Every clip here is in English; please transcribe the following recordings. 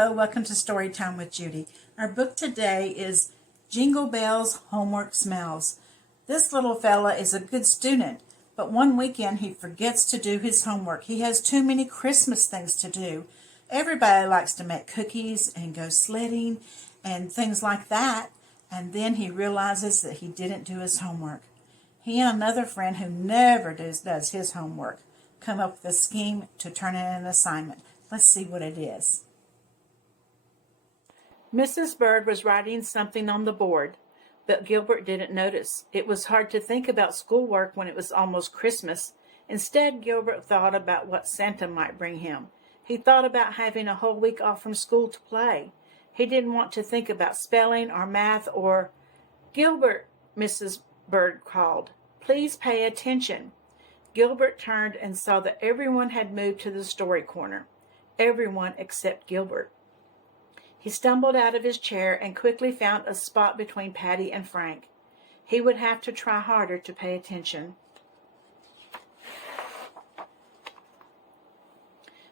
Hello, welcome to Storytime with Judy. Our book today is Jingle Bells, Homework Smells. This little fella is a good student, but one weekend he forgets to do his homework. He has too many Christmas things to do. Everybody likes to make cookies and go sledding and things like that, and then he realizes that he didn't do his homework. He and another friend who never does his homework come up with a scheme to turn in an assignment. Let's see what it is. Mrs. Bird was writing something on the board, but Gilbert didn't notice. It was hard to think about schoolwork when it was almost Christmas. Instead, Gilbert thought about what Santa might bring him. He thought about having a whole week off from school to play. He didn't want to think about spelling or math or... "Gilbert," Mrs. Bird called, "please pay attention." Gilbert turned and saw that everyone had moved to the story corner. Everyone except Gilbert. He stumbled out of his chair and quickly found a spot between Patty and Frank. He would have to try harder to pay attention.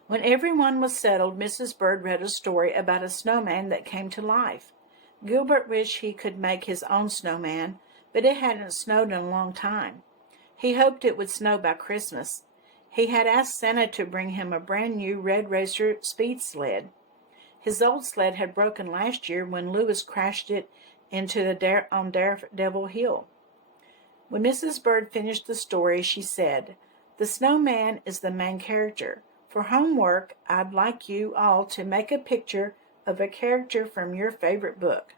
When everyone was settled, Mrs. Bird read a story about a snowman that came to life. Gilbert wished he could make his own snowman, but it hadn't snowed in a long time. He hoped it would snow by Christmas. He had asked Santa to bring him a brand new Red Racer speed sled. His old sled had broken last year when Lewis crashed it into on Daredevil Hill. When Mrs. Bird finished the story, she said, "The snowman is the main character. For homework, I'd like you all to make a picture of a character from your favorite book.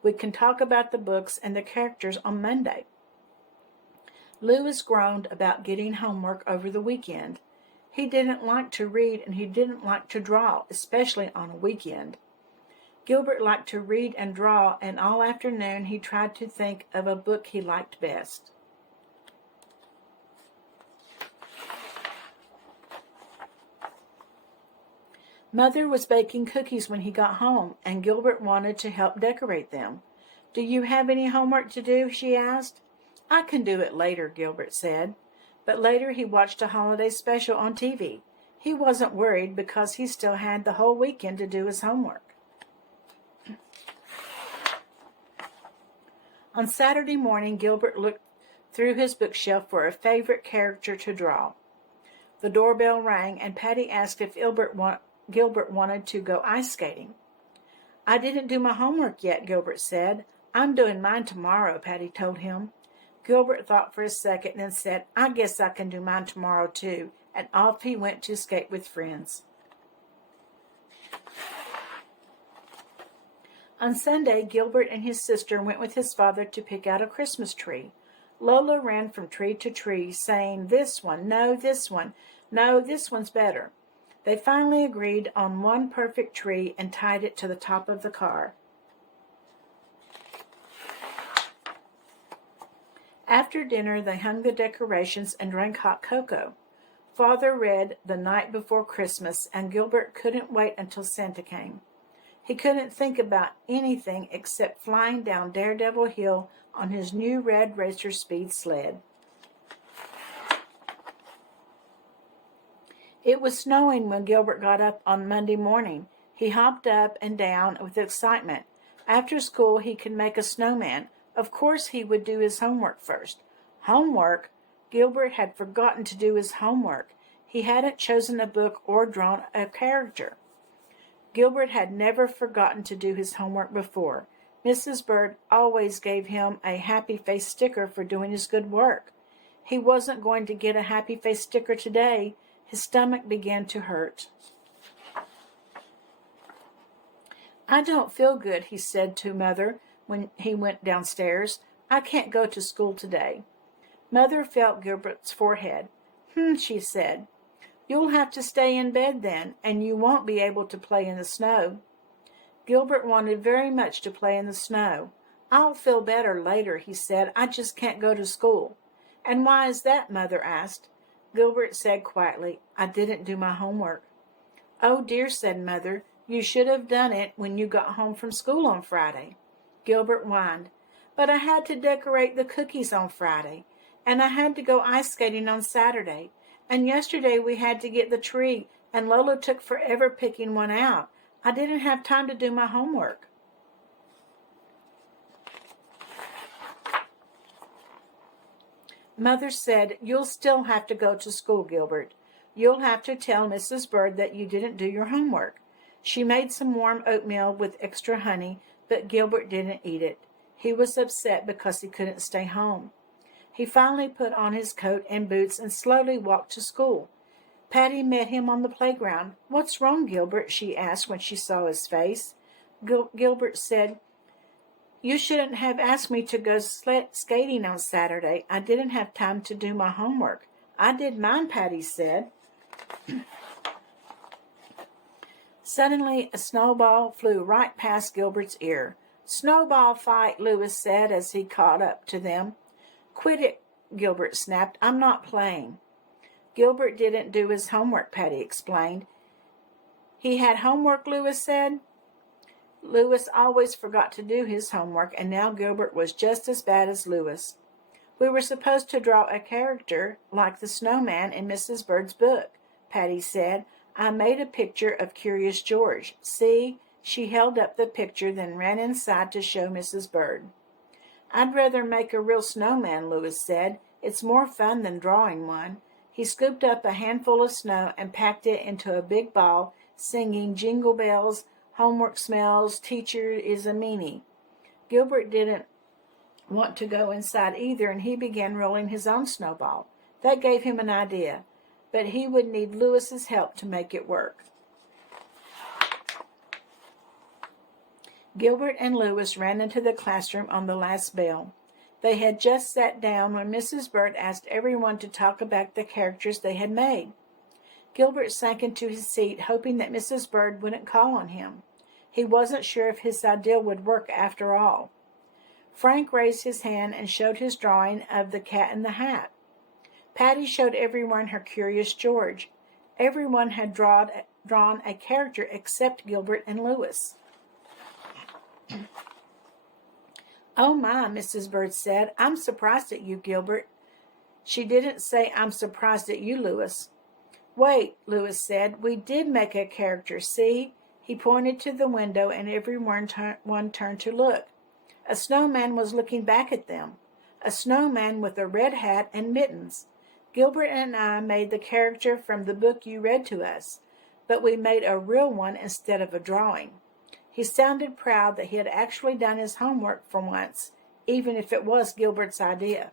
We can talk about the books and the characters on Monday." Lewis groaned about getting homework over the weekend. He didn't like to read and he didn't like to draw, especially on a weekend. Gilbert liked to read and draw, and all afternoon he tried to think of a book he liked best. Mother was baking cookies when he got home, and Gilbert wanted to help decorate them. "Do you have any homework to do?" she asked. "I can do it later," Gilbert said. But later he watched a holiday special on TV. He wasn't worried because he still had the whole weekend to do his homework. On Saturday morning, Gilbert looked through his bookshelf for a favorite character to draw. The doorbell rang, and Patty asked if Gilbert wanted to go ice skating. "I didn't do my homework yet," Gilbert said. "I'm doing mine tomorrow," Patty told him. Gilbert thought for a second and said, "I guess I can do mine tomorrow too," and off he went to skate with friends. On Sunday, Gilbert and his sister went with his father to pick out a Christmas tree. Lola ran from tree to tree, saying, "This one, no, this one, no, this one's better." They finally agreed on one perfect tree and tied it to the top of the car. After dinner, they hung the decorations and drank hot cocoa. Father read The Night Before Christmas, and Gilbert couldn't wait until Santa came. He couldn't think about anything except flying down Daredevil Hill on his new Red Racer speed sled. It was snowing when Gilbert got up on Monday morning. He hopped up and down with excitement. After school, he could make a snowman. Of course he would do his homework first. Homework? Gilbert had forgotten to do his homework. He hadn't chosen a book or drawn a character. Gilbert had never forgotten to do his homework before. Mrs. Bird always gave him a happy face sticker for doing his good work. He wasn't going to get a happy face sticker today. His stomach began to hurt. "I don't feel good," he said to Mother when he went downstairs. "I can't go to school today." Mother felt Gilbert's forehead. She said. "You'll have to stay in bed then, and you won't be able to play in the snow." Gilbert wanted very much to play in the snow. "I'll feel better later," he said. "I just can't go to school." "And why is that?" Mother asked. Gilbert said quietly, "I didn't do my homework." "Oh dear," said Mother, "you should have done it when you got home from school on Friday." Gilbert whined, "But I had to decorate the cookies on Friday, and I had to go ice skating on Saturday, and yesterday we had to get the tree, and Lola took forever picking one out. I didn't have time to do my homework. Mother said, you'll still have to go to school, Gilbert. You'll have to tell Mrs. Bird that you didn't do your homework. She made some warm oatmeal with extra honey, but Gilbert didn't eat it. He was upset because he couldn't stay home. He finally put on his coat and boots and slowly walked to school. Patty met him on the playground. What's wrong, Gilbert? She asked when she saw his face. Gilbert said, you shouldn't have asked me to go skating on Saturday. I didn't have time to do my homework. I did mine, Patty said. Suddenly, a snowball flew right past Gilbert's ear. Snowball fight, Lewis said as he caught up to them. Quit it, Gilbert snapped. I'm not playing. Gilbert didn't do his homework, Patty explained. He had homework, Lewis said. Lewis always forgot to do his homework, and now Gilbert was just as bad as Lewis. We were supposed to draw a character like the snowman in Mrs. Bird's book, Patty said. I made a picture of Curious George. See? She held up the picture, then ran inside to show Mrs. Bird. I'd rather make a real snowman, Lewis said. It's more fun than drawing one. He scooped up a handful of snow and packed it into a big ball, singing Jingle Bells, Homework Smells, Teacher is a Meanie. Gilbert didn't want to go inside either, and he began rolling his own snowball. That gave him an idea, but he would need Lewis's help to make it work. Gilbert and Lewis ran into the classroom on the last bell. They had just sat down when Mrs. Bird asked everyone to talk about the characters they had made. Gilbert sank into his seat, hoping that Mrs. Bird wouldn't call on him. He wasn't sure if his idea would work after all. Frank raised his hand and showed his drawing of the Cat in the Hat. Patty showed everyone her Curious George. Everyone had drawn a character except Gilbert and Lewis. Oh my, Mrs. Bird said. I'm surprised at you, Gilbert. She didn't say, I'm surprised at you, Lewis. Wait, Lewis said. We did make a character, see? He pointed to the window and everyone turned to look. A snowman was looking back at them. A snowman with a red hat and mittens. Gilbert and I made the character from the book you read to us, but we made a real one instead of a drawing. He sounded proud that he had actually done his homework for once, even if it was Gilbert's idea.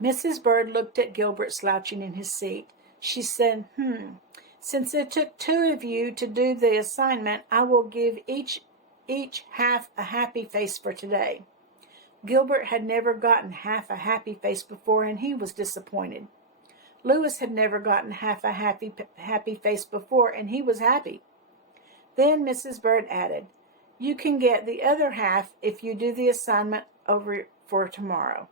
Mrs. Bird looked at Gilbert slouching in his seat. She said, since it took two of you to do the assignment, I will give each half a happy face for today. Gilbert had never gotten half a happy face before, and he was disappointed. Lewis had never gotten half a happy face before, and he was happy. Then Mrs. Bird added, you can get the other half if you do the assignment over for tomorrow.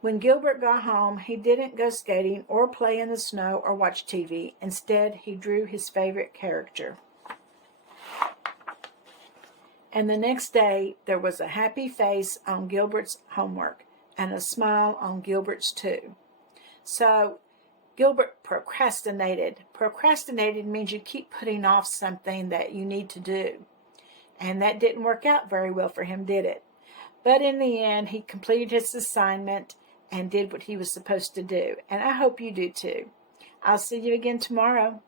When Gilbert got home, he didn't go skating or play in the snow or watch TV. Instead, he drew his favorite character. And the next day, there was a happy face on Gilbert's homework and a smile on Gilbert's too. So Gilbert procrastinated. Procrastinated means you keep putting off something that you need to do. And that didn't work out very well for him, did it? But in the end, he completed his assignment and did what he was supposed to do. And I hope you do too. I'll see you again tomorrow.